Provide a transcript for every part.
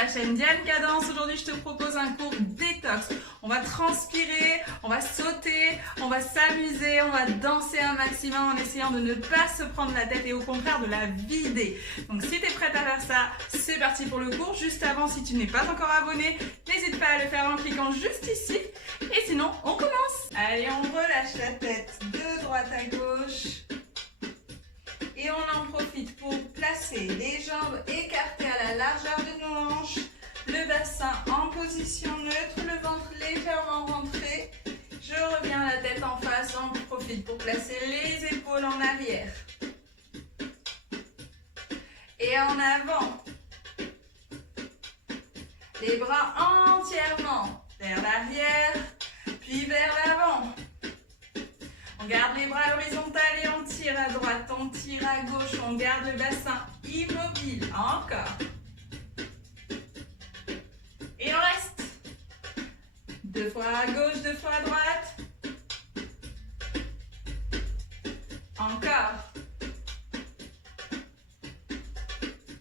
la chaîne Diane Cadence. Aujourd'hui, je te propose un cours détox. On va transpirer, on va sauter, on va s'amuser, on va danser un maximum en essayant de ne pas se prendre la tête et au contraire de la vider. Donc si tu es prête à faire ça, c'est parti pour le cours. Juste avant, si tu n'es pas encore abonné, n'hésite pas à le faire en cliquant juste ici. Et sinon, on commence. Allez, on relâche la tête de droite à gauche. Et on en profite pour placer les jambes écartées à la largeur de nos hanches, le bassin en position neutre, le ventre légèrement rentré. Je reviens la tête en face, on profite pour placer les épaules en arrière. Et en avant. Les bras entièrement vers l'arrière, puis vers l'avant. On garde les bras horizontaux et on tire à droite, on tire à gauche, on garde le bassin immobile. Encore. Et on reste. 2 fois à gauche, 2 fois à droite. Encore.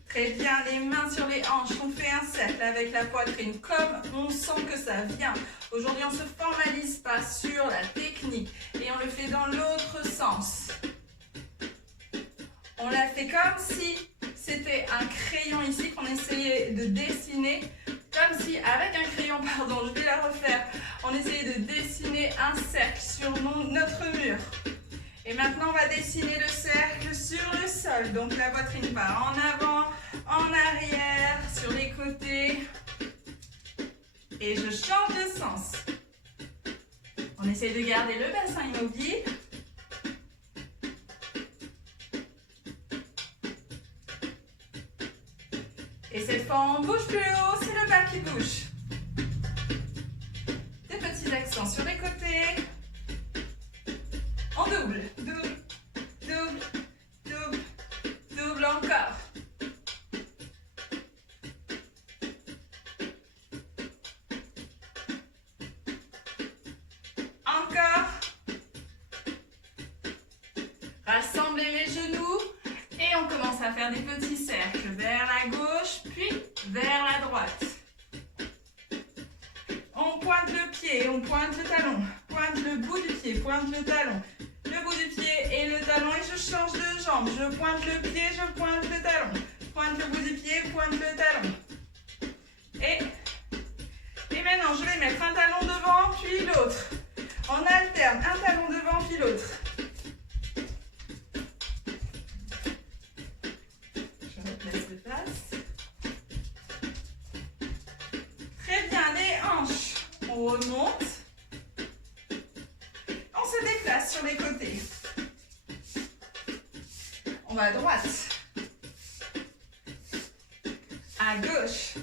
Très bien, les mains sur les hanches, on fait un cercle avec la poitrine, comme on sent que ça vient. Aujourd'hui, on ne se formalise pas sur la technique et on le fait dans l'autre sens. On l'a fait comme si c'était un crayon ici qu'on essayait de dessiner, comme si, avec un crayon, pardon, je vais la refaire, on essayait de dessiner un cercle sur notre mur. Et maintenant, on va dessiner le cercle sur le sol. Donc, la poitrine part en avant, en arrière, sur les côtés. Et je change de sens. On essaie de garder le bassin immobile. Et cette fois, on bouge plus haut, c'est le bas qui bouge. Des petits accents sur les côtés. On double, double, double, double, double encore. Encore. Rassemblez les genoux et on commence à faire des petits cercles vers la gauche puis vers la droite. On pointe le pied, on pointe le talon, pointe le bout du pied, pointe le talon. Le bout du pied et le talon et je change de jambe. Je pointe le pied, je pointe le talon. Pointe le bout du pied, pointe le talon. Et maintenant, je vais mettre un talon devant, puis l'autre. On alterne un talon devant, puis l'autre. Je replace le place. Très bien, les hanches. On remonte. On se déplace sur les côtés. On va à droite. À gauche.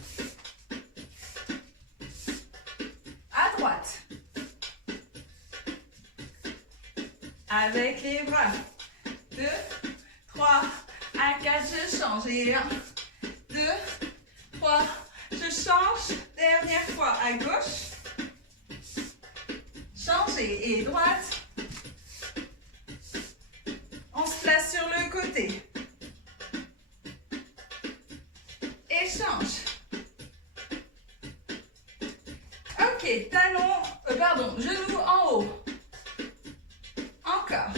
À droite. Avec les bras. 2, 3, à 4, je change. Et 1, 2, 3, je change. Dernière fois à gauche. Changer et droite. On se place sur le côté. Et change. Ok, genoux en haut. Encore.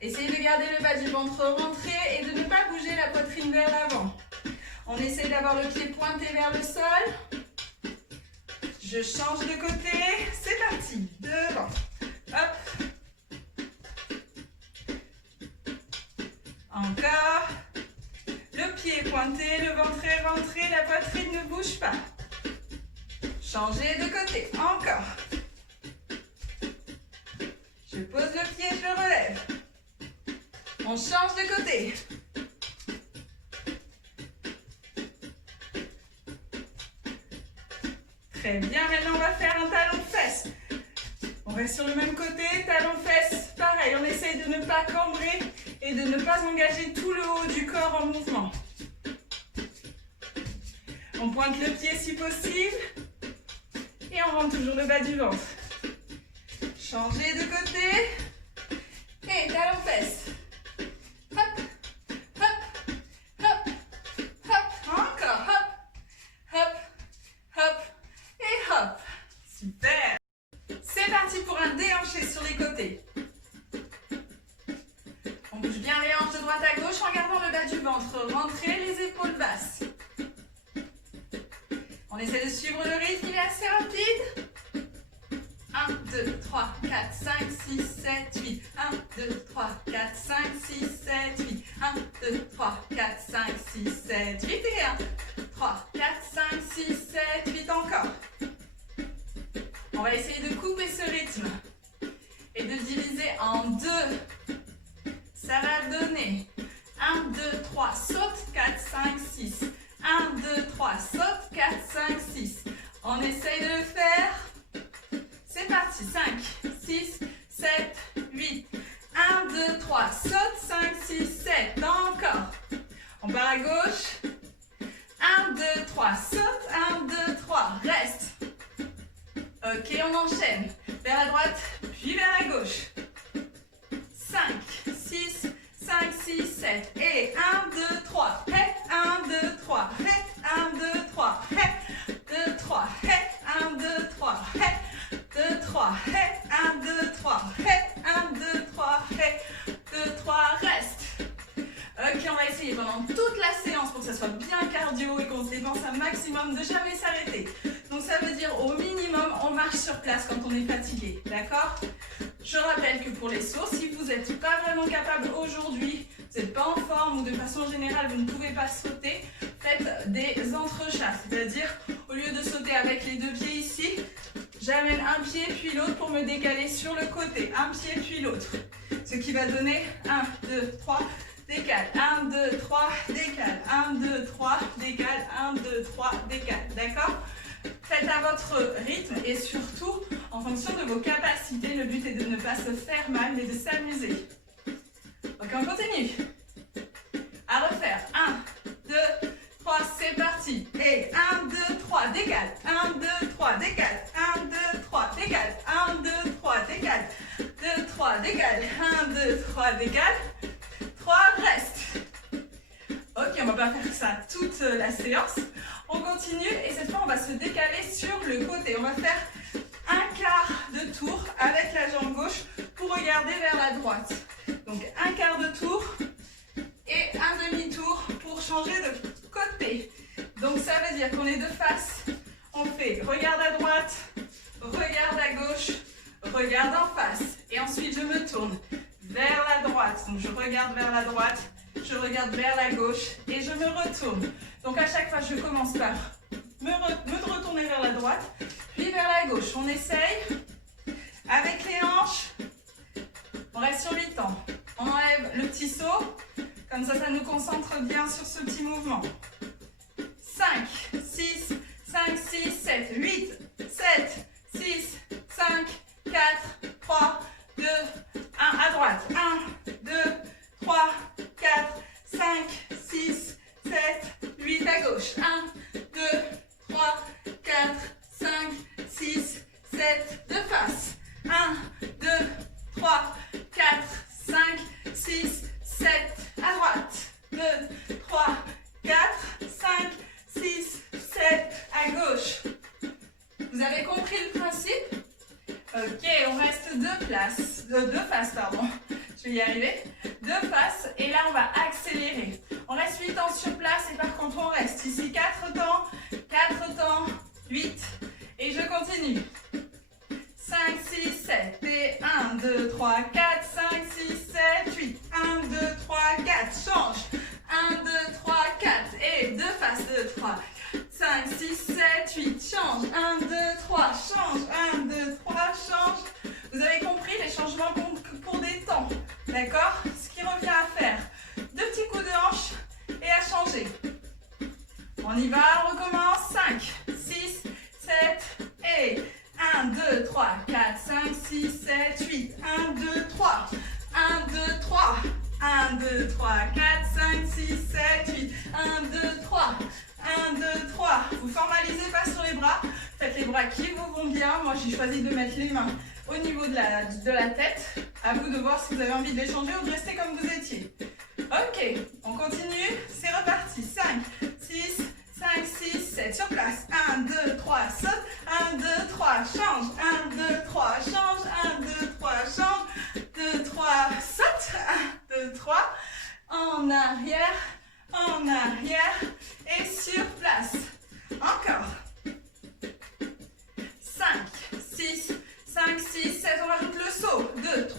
Essayez de garder le bas du ventre rentré et de ne pas bouger la poitrine vers l'avant. On essaie d'avoir le pied pointé vers le sol. Je change de côté. C'est parti. Devant. Hop. Encore. Le pied est pointé, le ventre est rentré, la poitrine ne bouge pas. Changez de côté. Encore. Je pose le pied, je le relève. On change de côté. Très bien, maintenant on va faire un talon-fesse. On reste sur le même côté, talon-fesse, pareil, on essaye de ne pas cambrer et de ne pas engager tout le haut du corps en mouvement. On pointe le pied si possible et on rentre toujours le bas du ventre. Changez de côté et talon-fesse. Hop, hop, hop, hop, encore, hop, 6, 7, 8. 1, 2, 3, 4, 5, 6, 7, 8. 1, 2, 3, 4, 5, 6, 7, 8. Et 1, 3, 4, 5, 6, 7, 8 encore. On va essayer de couper ce rythme et de diviser en deux. Ça va donner 1, 2, 3, saute, 4, 5, 6. 1, 2, 3, saute, 4, 5, 6. On essaye de le faire. C'est parti. 5, 6, 7, 8. 1, 2, 3, saute, 5, 6, 7. Encore. On part à gauche. 1, 2, 3, saute. 1, 2, 3, reste. Ok, on enchaîne. Vers la droite, puis vers la gauche. 5, 6, 5, 6, 7. Et 1, 2, 3. Hé, 1, 2, 3. Hé, 1, 2, 3. Hé, 2, 3. Hé, 1, 2, 3. Hé, 2, 3. Hé, 1, 2, 3. Hé, 1, 2, 3. Hé, 2, 3. Reste. Ok, on va essayer pendant toute la séance pour que ça soit bien cardio et qu'on se dépense un maximum de jamais s'arrêter. Donc ça veut dire au minimum, on marche sur place quand on est fatigué, d'accord? Je rappelle que pour les sauts, si vous n'êtes pas vraiment capable aujourd'hui, vous n'êtes pas en forme ou de façon générale, vous ne pouvez pas sauter, faites des entrechats. C'est-à-dire, au lieu de sauter avec les deux pieds ici, j'amène un pied puis l'autre pour me décaler sur le côté. Un pied puis l'autre. Ce qui va donner 1, 2, 3, décale. 1, 2, 3, décale. 1, 2, 3, décale. 1, 2, 3, décale. D'accord? Faites à votre rythme et surtout en fonction de vos capacités. Le but est de ne pas se faire mal mais de s'amuser. Ok, on continue. À refaire. 1, 2, 3, c'est parti. Et 1, 2, 3, décale. 1, 2, 3, décale. 1, 2, 3, décale. 1, 2, 3, décale. 2, 3, décale. 1, 2, 3, décale. 3, reste. Ok, on va pas faire ça toute la séance. On continue et cette fois on va se décaler sur le côté. On va faire un quart de tour avec la jambe gauche pour regarder vers la droite. Donc un quart de tour et un demi-tour pour changer de côté. Donc ça veut dire qu'on est de face. On fait regarde à droite, regarde à gauche, regarde en face. Et ensuite je me tourne vers la droite. Donc je regarde vers la droite. Je regarde vers la gauche et je me retourne. Donc à chaque fois, je commence par me retourner vers la droite, puis vers la gauche. On essaye avec les hanches. On reste sur 8 temps. On enlève le petit saut. Comme ça, ça nous concentre bien sur ce petit mouvement. 5, 6, 5, 6, 7, 8, 7, 6, 5, 4, 3, 2, 1. À droite. 1, 2, 3, 4, 5, 6, 7, 8 à gauche. 1, 2, 3, 4, 5, 6, 7 de face. 1, 2, 3, 4, 5, 6, 7 à droite. 2, 3, 4, 5, 6, 7 à gauche. Vous avez compris le principe? Ok, on reste deux faces, pardon. Je vais y arriver. Deux faces et là on va accélérer. On reste 8 temps sur place et par contre on reste ici 4 temps, 8 et je continue. 5, 6, 7 et 1, 2, 3, 4, 5, 6, 7, 8. 1, 2, 3, 4, change. 1, 2, 3, 4 et deux faces, 2, 3, 5, 6, 7, 8, change. 1, 2, 3, change. 1, 2, 3, change. Vous avez compris, les changements comptent pour des temps. D'accord? Ce qui revient à faire deux petits coups de hanche et à changer. On y va, on recommence. 5, 6, 7 et 1, 2, 3, 4, 5, 6, 7, 8. 1, 2, 3. 1, 2, 3. 1, 2, 3, 4, 5, 6, 7, 8. 1, 2, 3. 1, 2, 3. Vous formalisez pas sur les bras. Faites les bras qui vous vont bien. Moi, j'ai choisi de mettre les mains au niveau de la tête. À vous de voir si vous avez envie de les changer ou de rester comme vous étiez. Ok, on continue. C'est reparti. 5, 6, 5, 6, 7. Sur place. 1, 2, 3, saute. 1, 2, 3, change. 1, 2, 3, change. 1, 2, 3, change. 2, 3, saute. 1, 2, 3. En arrière. En arrière. Et sur place. Encore. 5, 6, 5, 6, 7. On rajoute le saut. 2, 3.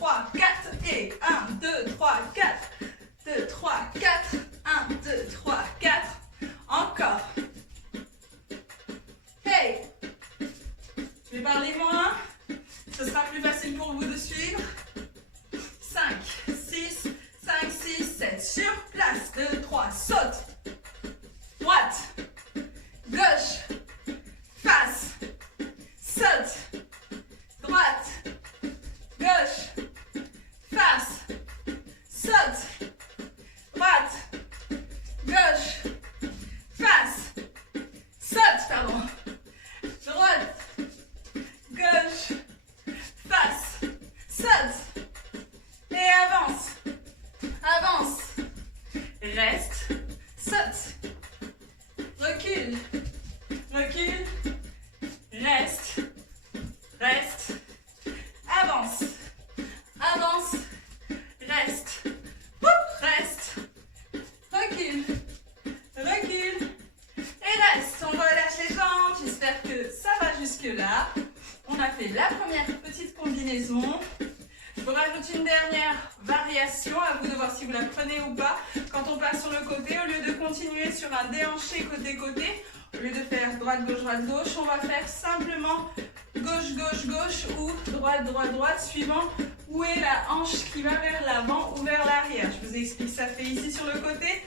rajoute une dernière variation, à vous de voir si vous la prenez ou pas. Quand on passe sur le côté, au lieu de continuer sur un déhanché côté-côté, au lieu de faire droite-gauche, on va faire simplement gauche-gauche-gauche ou droite-droite-droite, suivant où est la hanche qui va vers l'avant ou vers l'arrière. Je vous explique, ça fait ici sur le côté.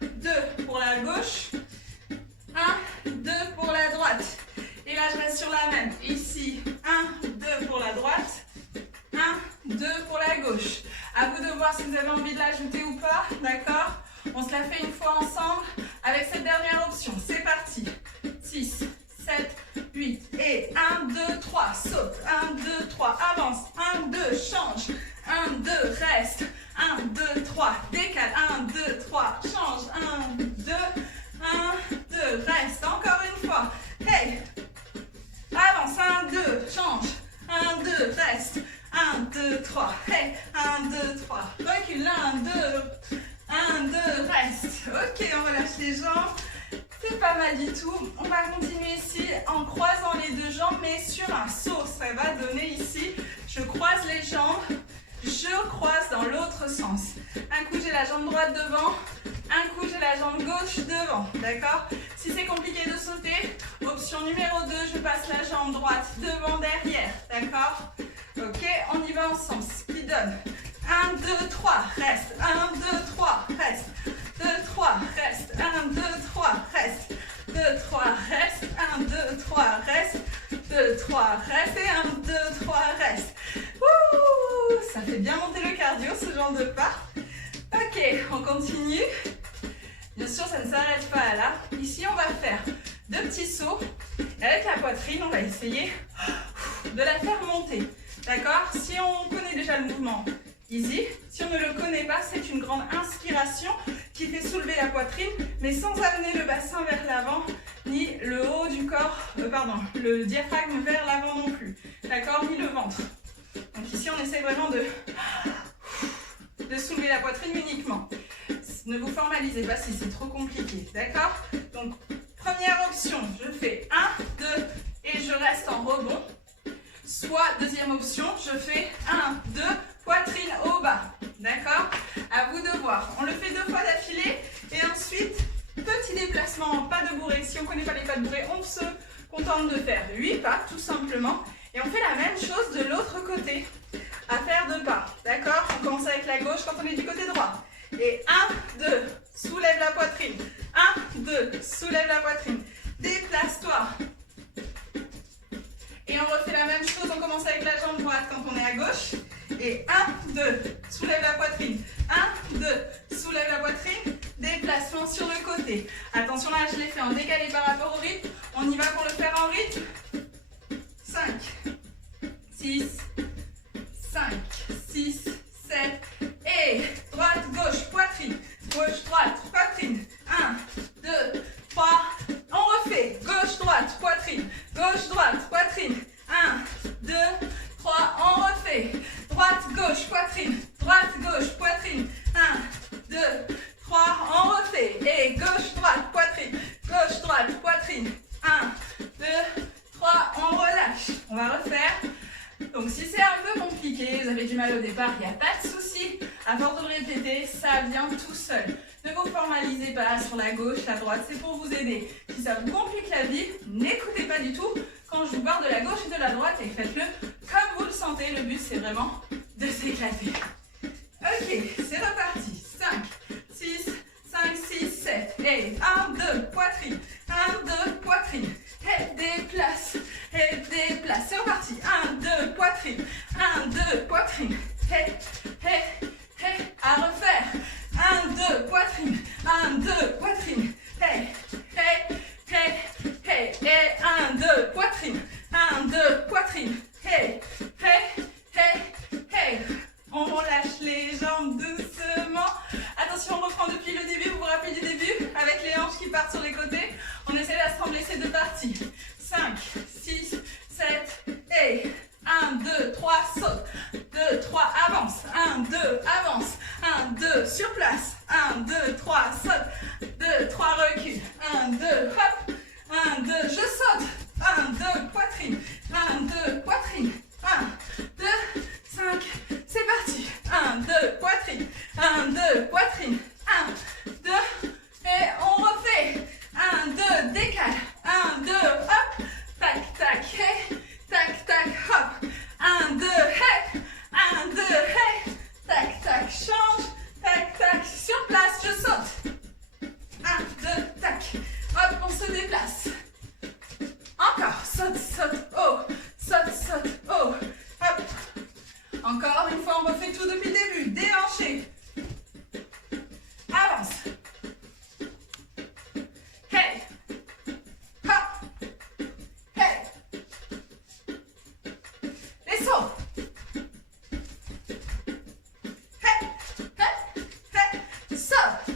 1, 2 pour la gauche, 1, 2 pour la droite. Et là, je reste sur la même. Ici, 1, 2 pour la droite, 1, 2 pour la gauche. À vous de voir si vous avez envie de l'ajouter ou pas, d'accord? On se la fait une fois ensemble avec cette dernière option. C'est parti. 6, 7, 8 et 1, 2, 3. Saute. 1, 2, 3. Avance. 1, 2, change. 1, 2, reste. 1, 2, 3. Décale. 1, 2, 3. Change. 1, 2, 1, 2. Reste. Encore une fois. Hey. Avance. 1, 2. Change. 1, 2. Reste. 1, 2, 3. Hey. 1, 2, 3. Recule. 1, 2. 1, 2, reste. Ok, on relâche les jambes. C'est pas mal du tout. On va continuer ici en croisant les deux jambes, mais sur un saut. Ça va donner ici, je croise les jambes, je croise dans l'autre sens. Un coup, j'ai la jambe droite devant. Un coup, j'ai la jambe gauche devant. D'accord? Si c'est compliqué de sauter, option numéro 2, je passe la jambe droite devant, derrière. D'accord? Ok, on y va ensemble. Ce qui donne 1, 2, 3, reste. 1, 2, 3, reste. 2, 3, reste. 1, 2, 3, reste. 2, 3, reste. 1, 2, 3, reste. 2, 3, reste. Et 1, 2, 3, reste. Ouh, ça fait bien monter le cardio, ce genre de pas. Ok, on continue. Bien sûr, ça ne s'arrête pas là. Ici, on va faire 2 petits sauts. Et avec la poitrine, on va essayer de la faire monter. D'accord? Si on connaît déjà le mouvement, easy. Si on ne le connaît pas, c'est une grande inspiration qui fait soulever la poitrine, mais sans amener le bassin vers l'avant, ni le haut du corps, le diaphragme vers l'avant non plus. D'accord? Ni le ventre. Donc ici, on essaie vraiment de soulever la poitrine uniquement. Ne vous formalisez pas si c'est trop compliqué. D'accord? Donc, première option, je fais 1, 2 et je reste en rebond. Soit, deuxième option, je fais 1, 2, poitrine au bas. D'accord? À vous de voir. On le fait 2 fois d'affilée et ensuite, petit déplacement, pas de bourrée. Si on ne connaît pas les pas de bourrée, on se contente de faire 8 pas, tout simplement. Et on fait la même chose de l'autre côté, à faire 2 pas. D'accord? On commence avec la gauche quand on est du côté droit. Et 1, 2, soulève la poitrine. 1, 2, soulève la poitrine. Déplace-toi. Et on refait la même chose, on commence avec la jambe droite quand on est à gauche. Et 1, 2, soulève la poitrine. 1, 2, soulève la poitrine. Déplacement sur le côté. Attention là, je l'ai fait en décalé par rapport au rythme. On y va pour le faire en rythme. 5, 6, 5, 6, 7. Et droite, gauche, poitrine. Gauche, droite, poitrine. 1, 2, 3. On refait. Gauche, droite, poitrine. Gauche, droite, poitrine. 1, 2, 3. On refait. Droite, gauche, poitrine. Droite, gauche, poitrine. 1, 2, 3. On refait. Et gauche, droite, poitrine. Gauche, droite, poitrine. 1, 2, 3. On relâche. On va refaire. Donc si c'est un peu compliqué, vous avez du mal au départ, il n'y a pas de souci. À force de le répéter, ça vient tout seul. Ne vous formalisez pas sur la gauche, la droite, c'est pour vous aider. Si ça vous complique la vie, n'écoutez pas du tout quand je vous parle de la gauche et de la droite et faites-le comme vous le sentez. Le but, c'est vraiment de s'éclater. Ok, c'est reparti. 5, 6, 5, 6, 7. Et 1, 2, poitrine. 1, 2, poitrine. Et déplace. Et déplace. C'est reparti. 1, 2, poitrine. 1, 2, poitrine. Et, à refaire. 1, 2, poitrine. 1, 2, poitrine. Et 1, 2, poitrine. 1, 2, poitrine. On lâche les jambes doucement. Attention, on reprend depuis le début. Vous vous rappelez du début? Avec les hanches qui partent sur les côtés. On essaie d'assembler ces 2 parties. 5, 6, 7 et 1, 2, 3, saute. 2, 3, avance. 1, 2, avance. 1, 2, sur place. 1, 2, 3, saute. 2, 3, recule. 1, 2, hop. 1, 2, je saute. 1, 2, poitrine. 1, 2, poitrine. 1, 2, 5. C'est Encore une fois, on refait tout depuis le début. Déhanché. Avance. Hey. Hop. Hey. Les sauts. Hey. Hey. Hey. Saute.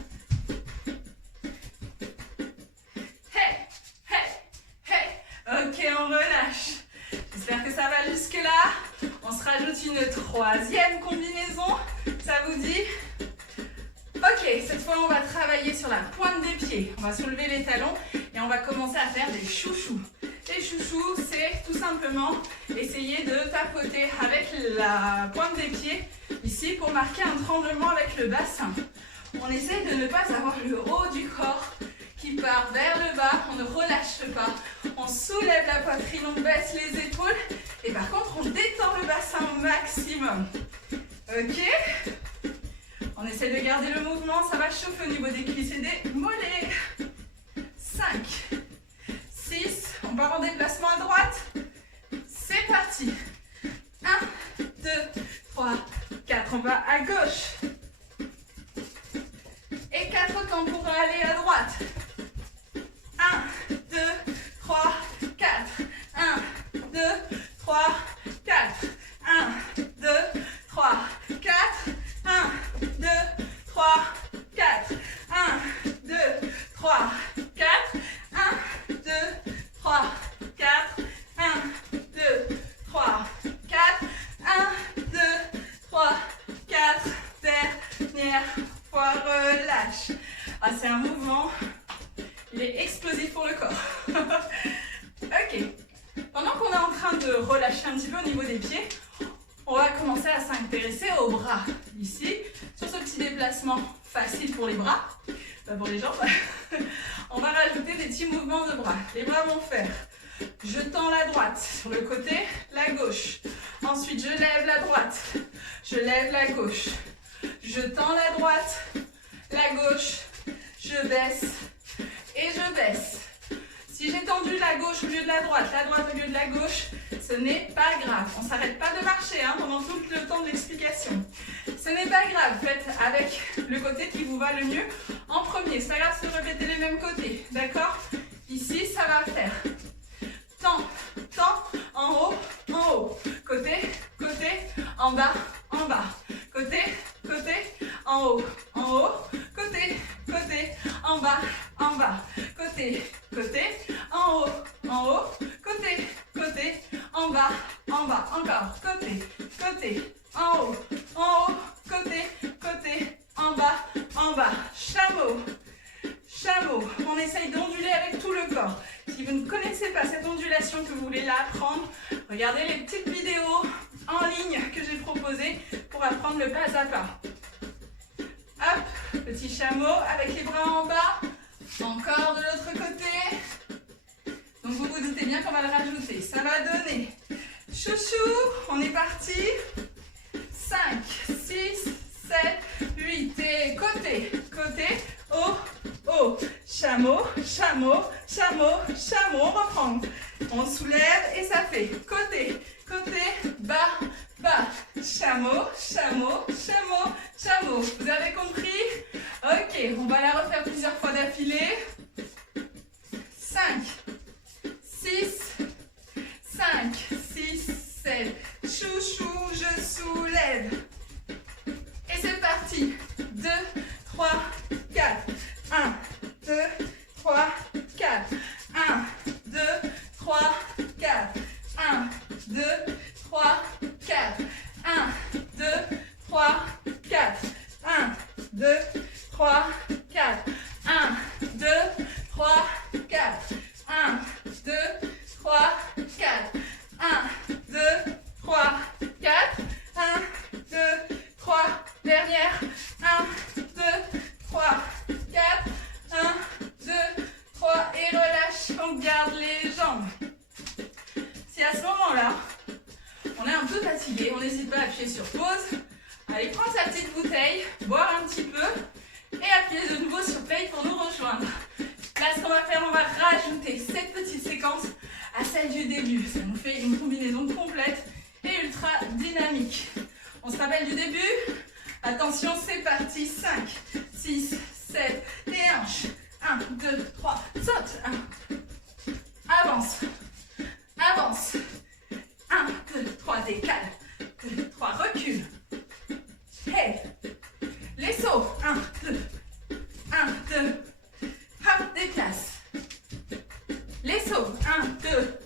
Hey. Hey. Hey. Ok, on relâche. J'espère que ça va jusque-là. On se rajoute une troisième combinaison. Ça vous dit? Ok, cette fois, on va travailler sur la pointe des pieds. On va soulever les talons et on va commencer à faire des chouchous. Les chouchous, c'est tout simplement essayer de tapoter avec la pointe des pieds ici pour marquer un tremblement avec le bassin. On essaie de ne pas avoir le haut du corps qui part vers le bas. On ne relâche pas. On soulève la poitrine, on baisse les épaules. Et par contre, on détend le bassin au maximum. Ok? On essaie de garder le mouvement, ça va chauffer au niveau des cuisses et des mollets. 5, 6, on part en déplacement à droite. C'est parti. 1, 2, 3, 4, on va à gauche. Et 4 temps pour aller à droite. 1, 2, 3, 4. 1, 2, 3, 4. 1, 2, 3, 4. 1, 2, 3, 4. 1, 2, 3, 4. 1, 2, 3, 4. 1, 2, 3, 4. 1, 2, 3, 4. Dernière fois, relâche. Ah, c'est un mouvement, il est explosif pour le corps. Ok. Pendant qu'on est en train de relâcher un petit peu au niveau des pieds, on va commencer à s'intéresser aux bras. Ici, sur ce petit déplacement facile pour les bras, pas pour les jambes, on va rajouter des petits mouvements de bras. Les bras vont faire, je tends la droite sur le côté, la gauche. Ensuite, je lève la droite, je lève la gauche. Je tends la droite, la gauche, je baisse et je baisse. Si j'ai tendu la gauche au lieu de la droite au lieu de la gauche, ce n'est pas grave. On ne s'arrête pas de marcher pendant tout le temps de l'explication. Ce n'est pas grave, faites avec le côté qui vous va le mieux en premier. C'est pas grave de répéter les mêmes côtés, d'accord? Ici, ça va faire temps, en haut, côté, en bas, côté, en haut, côté, en bas, côté, en haut, côté, en bas, encore, côté, en haut, côté, en bas, chameau. On essaye d'onduler avec tout le corps. Si vous ne connaissez pas cette ondulation, que vous voulez l'apprendre, regardez les petites vidéos en ligne que j'ai proposées pour apprendre le pas à pas. Hop, petit chameau avec les bras en bas. Encore de l'autre côté. Donc vous vous doutez bien qu'on va le rajouter. Ça va donner chouchou. On est parti. 5, 6, 7, 8. Et côté, haut. Chameau. On reprend. On soulève et ça fait côté, bas. Chameau. Vous avez compris? Ok, on va la refaire plusieurs fois d'affilée. 5, 6, 7. Chouchou, je soulève. Et c'est parti. 2, 3, 4. 1, 2, 3, 4. 1, 2, 3, 4. 1, 2, 3, 4. 1, 2, 3, 4. 1, 2, 3, 4. 1, 2, On se rappelle du début? Attention, c'est parti. 5, 6, 7 et hanche. 1, 2, 3, saute. Avance. Avance. 1, 2, 3, décale. 2, 3, recule. Hey. Les sauts. 1, 2. 1, 2. Hop, déplace. Les sauts. 1, 2.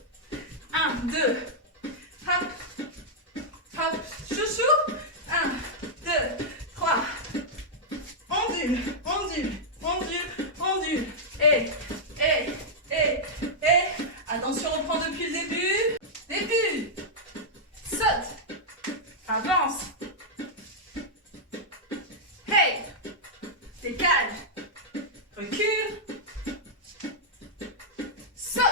1, 2. Hop. Hop. Chouchou. 1, 2, 3. Ondule, ondule, ondule, ondule. Et. Attention, on reprend depuis le début. Début. Saute. Avance. Hey. Décale. Recule. Saute.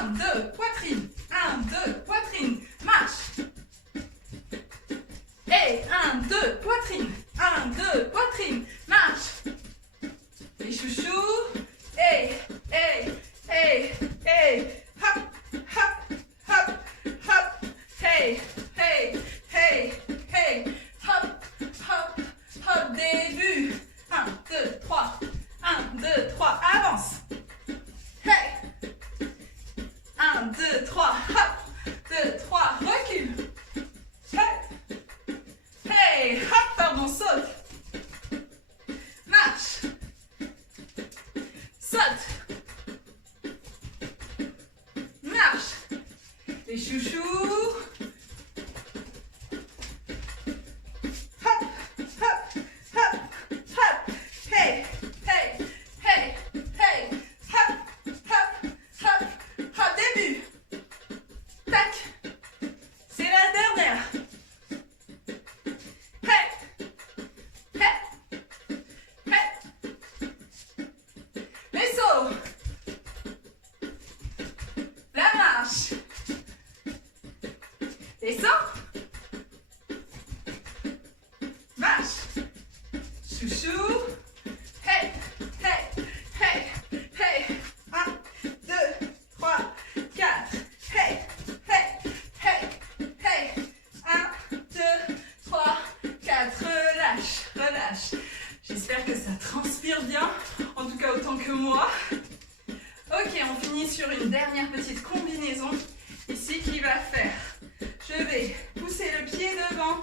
1, 2, poitrine. 1, 2, poitrine. Marche. Et 1, 2, poitrine. 1, 2, poitrine. Marche. Les chouchous. Et. Hop, hop, hop, hop. Hey. Hop, hop, hop. Début. 1, 2, 3. 1, 2, 3. Avance. Hey. 1, 2, 3. Hop. 2, 3. Recule. Hey. Hop, pardon, saute. Marche. Saute. Marche. Les chouchous. Hop, hop, hop, hop. Hey. Hop, hop, hop, hop. Début. Tac. C'est la dernière. Hey. Les sauts. La marche. Les sauts. Marche. Chouchou. Hey. 1, 2, 3, 4. Hey. 1, 2, 3, 4. Relâche. J'espère que ça transpire bien. En tout cas, autant que moi. Ok, on finit sur une dernière petite combinaison. Ici, qui va faire. Je vais pousser le pied devant,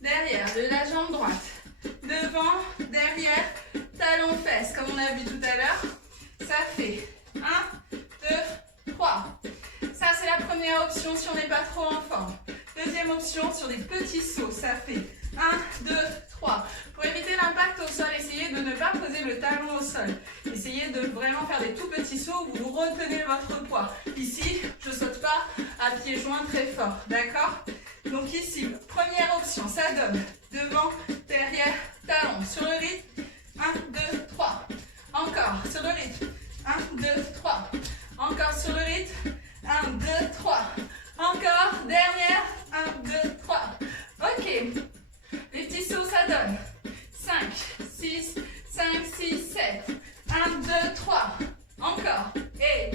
derrière, de la jambe droite. Devant, derrière, talon, fesse, comme on a vu tout à l'heure. Ça fait 1, 2, 3. Ça, c'est la première option si on n'est pas trop en forme. Deuxième option, sur des petits sauts. Ça fait 1, 2, 3. Pour éviter l'impact au sol, essayez de ne pas poser le talon au sol. Essayez de vraiment faire des tout petits sauts où vous retenez votre poids. Ici, je ne saute pas à pieds joints très fort. D'accord? Donc ici, première option, ça donne devant, derrière, talon. Sur le rythme, 1, 2, 3. Encore, sur le rythme, 1, 2, 3. Encore sur le rythme, 1, 2, 3. Encore, dernière, 1, 2, 3. Ok, les petits sauts, ça donne 5, 6, 7. 1, 2, 3. Encore, et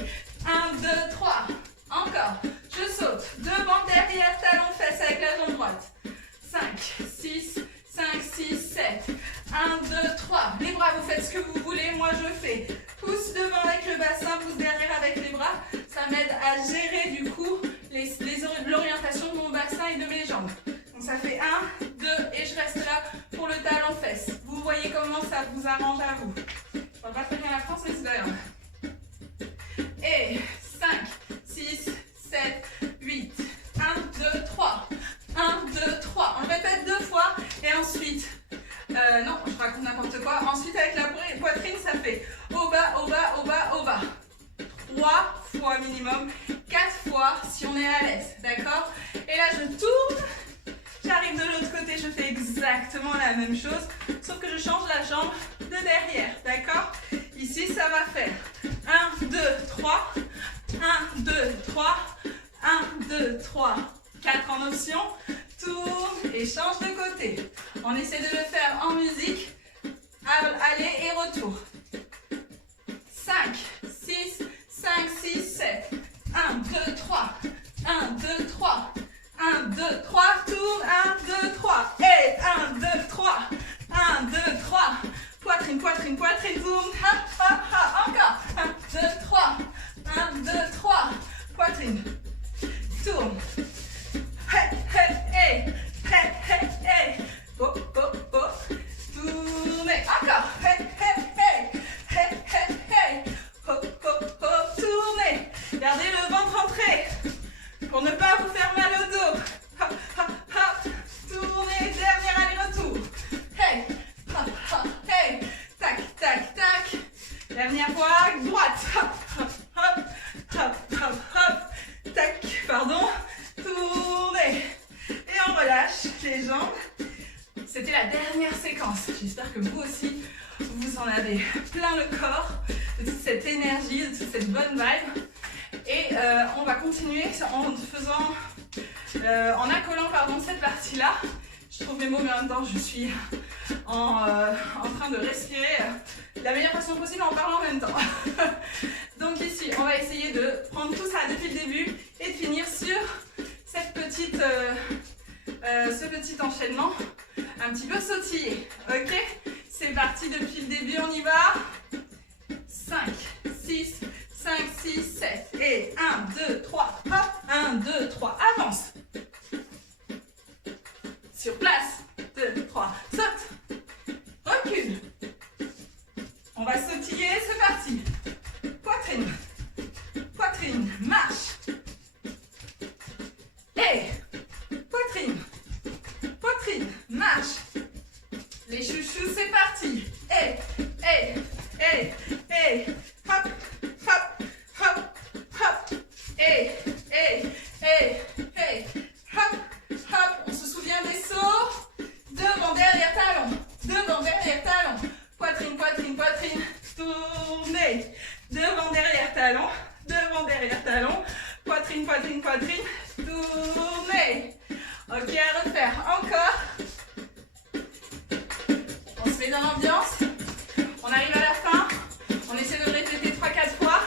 1, 2, 3. Encore, je saute devant, derrière, talon, fesse avec la jambe droite. 5, 6, 7. 1, 2, 3. Les bras, vous faites ce que vous voulez. Moi, je fais pouce devant avec le bassin, pouce derrière avec les bras. Ça m'aide à gérer du coup l'orientation de mon bassin et de mes jambes. Donc, ça fait 1, 2 et je reste là pour le talon fesse. Vous voyez comment ça vous arrange à vous. Je ne parle pas très bien la France, mais c'est pas grave. Et 5, 6, 7, 8. 1, 2, 3. 1, 2, 3. On le répète 2 fois et ensuite... non, je raconte n'importe quoi. Ensuite, avec la poitrine, ça fait au bas, au bas, au bas, au bas. 3 fois minimum, 4 fois si on est à l'aise, d'accord? Et là, je tourne, j'arrive de l'autre côté, je fais exactement la même chose, sauf que je change la jambe de derrière, d'accord? Ici, ça va faire 1, 2, 3, 1, 2, 3, 1, 2, 3, 4 en option, tourne et change de côté. On essaie de le faire en musique, aller et retour. 5, 6, 5, 6, 7. 1, 2, 3. 1, 2, 3. 1, 2, 3. Tourne. 1, 2, 3. Et dernière séquence. J'espère que vous aussi, vous en avez plein le corps, de toute cette énergie, de toute cette bonne vibe. Et on va continuer en faisant, en accolant pardon, cette partie-là. Je trouve mes mots, mais en même temps, je suis en train de respirer de la meilleure façon possible en parlant en même temps. Donc ici, on va essayer de prendre tout ça depuis le début et de finir sur cette petite, ce petit enchaînement un petit peu sautillé. Ok? C'est parti depuis le début, on y va. 5, 6, 5, 6, 7. Et 1, 2, 3, hop. 1, 2, 3, avance. Sur place. 2, 3, saute. Recule. On va sautiller, c'est parti. Poitrine. Poitrine, marche. Et poitrine. Poitrine, marche. Les chouchous, c'est parti. Et, hop, hop, hop, hop. Et, hop, hop. On se souvient des sauts. Devant, derrière, talon. Devant, derrière, talon. Poitrine, poitrine, poitrine. Tournez. Devant, derrière, talon. Devant, derrière, talon. Poitrine, poitrine, poitrine. Tournez. Ok, à refaire. Encore. On se met dans l'ambiance. On arrive à la fin. On essaie de le répéter 3-4 fois.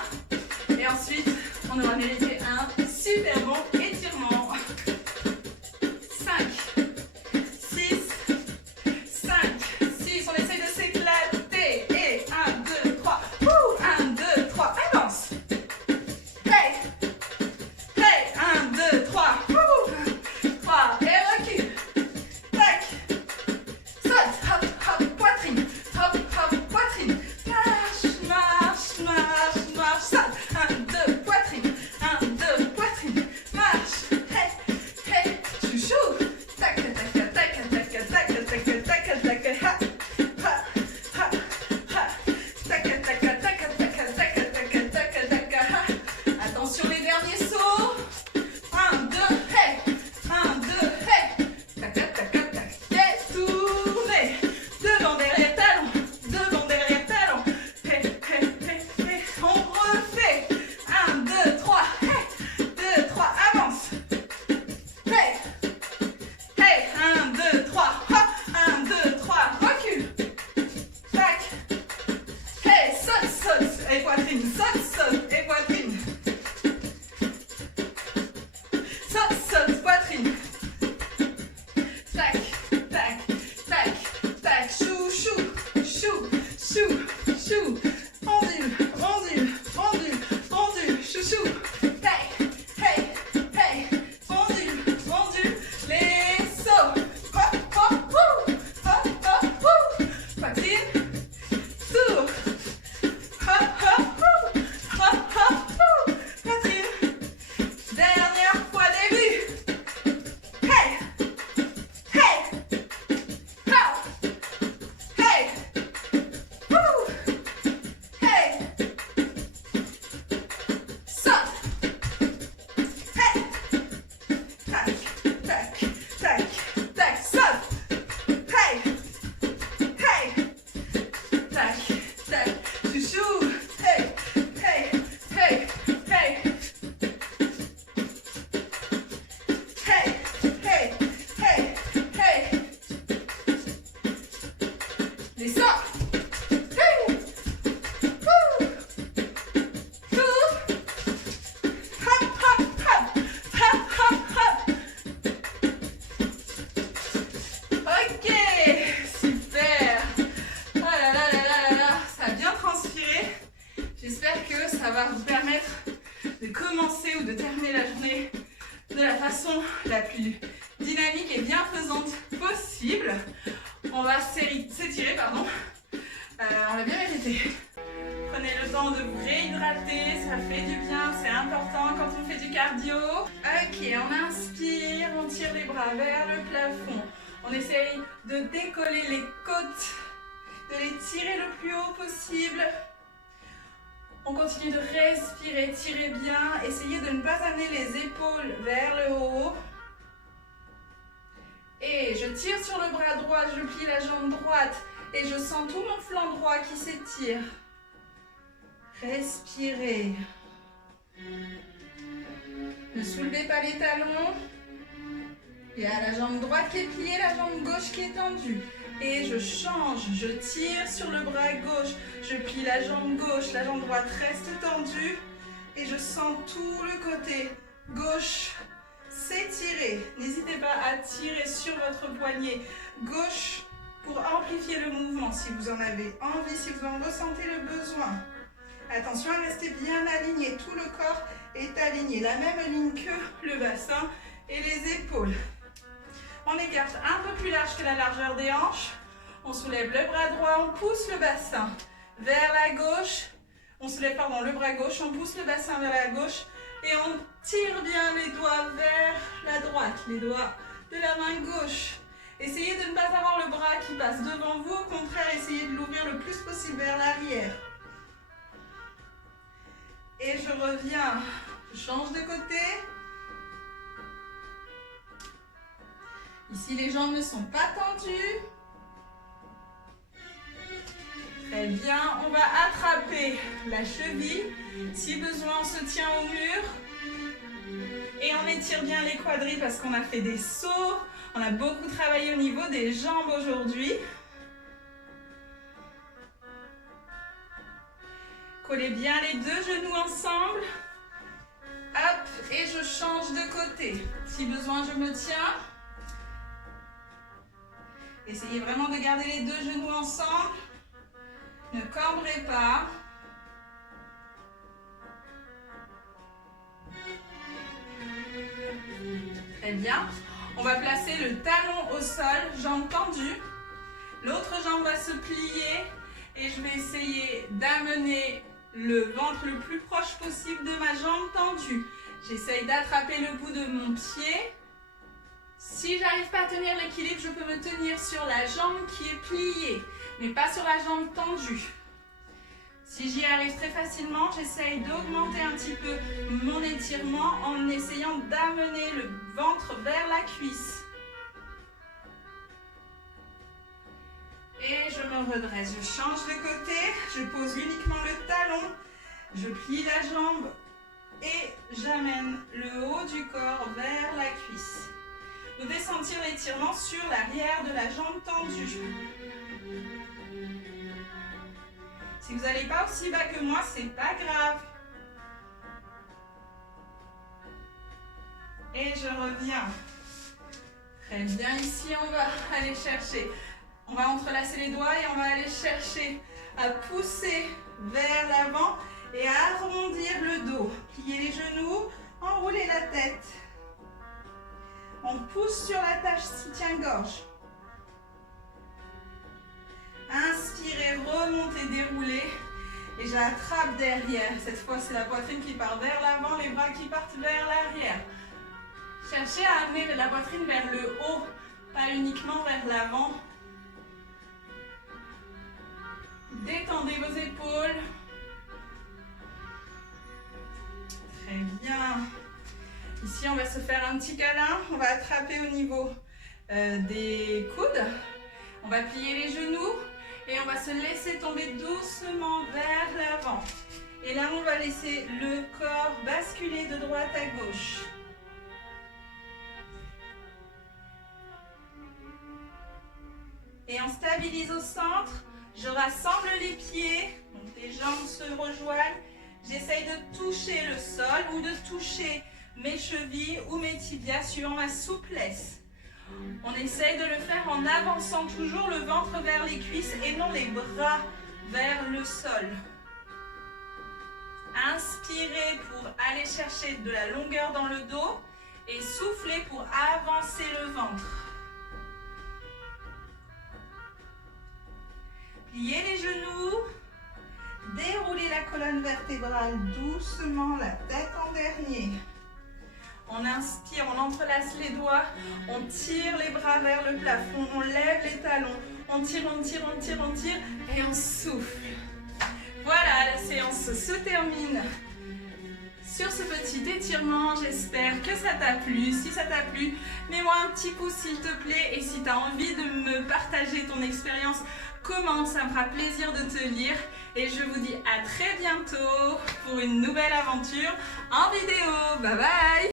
Et ensuite, on aura mérité un super bon étirement. 5, 6, 5, 6. On essaie de s'éclater. Et 1, 2, 3. 1, 2, 3. Avance. Hey. Hey. 1, 2, 3. 3. Et recule. Tac. Saute. Hop, hop. Poitrine. Hop, hop. Poitrine. Marche, marche, marche, marche. Saute. 1, 2, poitrine. 1, 2, poitrine. Marche. Hey, hey. Chouchou. Tac, tac, tac, tac, tac, tac, tac, tac, tac, tac. Ha, ha, ha, ha. Tac, tac, tac, tac, tac, tac, tac, tac, ha. Attention les derniers sauts. 1, 2, hey. 1, 2, hey. Tac, tac, tac, tac. Détournez. Devant, derrière, talon. Devant, derrière, talon. Hey, hey, hey, hey. On refait. 1, 2, 3. Hey. 2, 3. Avance. Hey. Hey. 1, 2, 3. Hop. 1, 2, 3. Recule. Tac. Hey. Saute, saute. Et poitrine. Saute, saute. Et poitrine. Saute, saute. Poitrine. Tac, tac, tac, tac. Chou, chou, chou, chou, chou. Ondule, ondule, ondule, ondule. Chouchou. Hey, hey, hey. Ondule, ondule. Les sauts. Hop, hop, hop. Hop, hop, hop. Poitrine. Tour. Hop, hop, hop. Hop, hop, hop. Poitrine. Dernière fois, début. Hey. Hey. Hop. Hey. Wouh. Hey. Saute. Hey. Tac, tac, tac, tac. Saute. Hey. Hey. Tac, tac. Chouchou. Hey. Hey. Hey. Hey. Hey. Hey. Hey. Hey. Les sauts. Hey. Wouh. Wouh. Hop, hop, hop. Hop, hop, hop. Ok, super. Oh là là là là là là, ça a bien transpiré. J'espère que ça va vous permettre de commencer ou de terminer la journée de la façon la plus dynamique et bienfaisante possible. On va s'étirer, pardon. On l'a bien mérité. Prenez le temps de vous réhydrater, ça fait du bien, c'est important quand on fait du cardio. Ok, on inspire, on tire les bras vers le plafond. On essaye de décoller les côtes, de les tirer le plus haut possible. On continue de respirer, tirez bien. Essayez de ne pas amener les épaules vers le haut. Et je tire sur le bras droit, je plie la jambe droite et je sens tout mon flanc droit qui s'étire. Respirez. Ne soulevez pas les talons. Il y a la jambe droite qui est pliée, la jambe gauche qui est tendue. Et je change, je tire sur le bras gauche, je plie la jambe gauche, la jambe droite reste tendue. Et je sens tout le côté gauche s'étirer. N'hésitez pas à tirer sur votre poignet gauche pour amplifier le mouvement si vous en avez envie, si vous en ressentez le besoin. Attention à rester bien aligné, tout le corps est aligné, la même ligne que le bassin et les épaules. On écarte un peu plus large que la largeur des hanches. On soulève le bras droit, on pousse le bassin vers la gauche. On soulève, le bras gauche, on pousse le bassin vers la gauche et on tire bien les doigts vers la droite, les doigts de la main gauche. Essayez de ne pas avoir le bras qui passe devant vous, au contraire, essayez de l'ouvrir le plus possible vers l'arrière. Et je reviens, je change de côté. Ici, les jambes ne sont pas tendues. Très bien, on va attraper la cheville. Si besoin, on se tient au mur. Et on étire bien les quadris parce qu'on a fait des sauts. On a beaucoup travaillé au niveau des jambes aujourd'hui. Collez bien les deux genoux ensemble. Hop, et je change de côté. Si besoin, je me tiens. Essayez vraiment de garder les deux genoux ensemble. Ne cambrez pas. Très bien. On va placer le talon au sol, jambe tendue. L'autre jambe va se plier et je vais essayer d'amener le ventre le plus proche possible de ma jambe tendue. J'essaye d'attraper le bout de mon pied. Si j'arrive pas à tenir l'équilibre, je peux me tenir sur la jambe qui est pliée, mais pas sur la jambe tendue. Si j'y arrive très facilement, j'essaye d'augmenter un petit peu mon étirement en essayant d'amener le ventre vers la cuisse. Et je me redresse, je change de côté, je pose uniquement le talon, je plie la jambe et j'amène le haut du corps vers la cuisse. Vous devez sentir l'étirement sur l'arrière de la jambe tendue. Si vous n'allez pas aussi bas que moi, c'est pas grave. Et je reviens. Très bien, ici on va aller chercher. On va entrelacer les doigts et on va aller chercher à pousser vers l'avant et à arrondir le dos. Pliez les genoux, enroulez la tête. On pousse sur la tâche soutien-gorge. Inspirez, remontez, déroulez. Et j'attrape derrière. Cette fois, c'est la poitrine qui part vers l'avant, les bras qui partent vers l'arrière. Cherchez à amener la poitrine vers le haut, pas uniquement vers l'avant. Détendez vos épaules. Très bien. Ici, on va se faire un petit câlin. On va attraper au niveau des coudes. On va plier les genoux et on va se laisser tomber doucement vers l'avant. Et là, on va laisser le corps basculer de droite à gauche. Et on stabilise au centre. Je rassemble les pieds. Donc, les jambes se rejoignent. J'essaye de toucher le sol ou de toucher mes chevilles ou mes tibias suivant ma souplesse. On essaye de le faire en avançant toujours le ventre vers les cuisses et non les bras vers le sol. Inspirez pour aller chercher de la longueur dans le dos et soufflez pour avancer le ventre. Pliez les genoux, déroulez la colonne vertébrale doucement, la tête en dernier. On inspire, on entrelace les doigts, on tire les bras vers le plafond, on lève les talons, on tire, on tire, on tire, on tire et on souffle. Voilà, la séance se termine sur ce petit étirement. J'espère que ça t'a plu. Si ça t'a plu, mets-moi un petit pouce s'il te plaît. Et si tu as envie de me partager ton expérience, commente, ça me fera plaisir de te lire. Et je vous dis à très bientôt pour une nouvelle aventure en vidéo. Bye bye!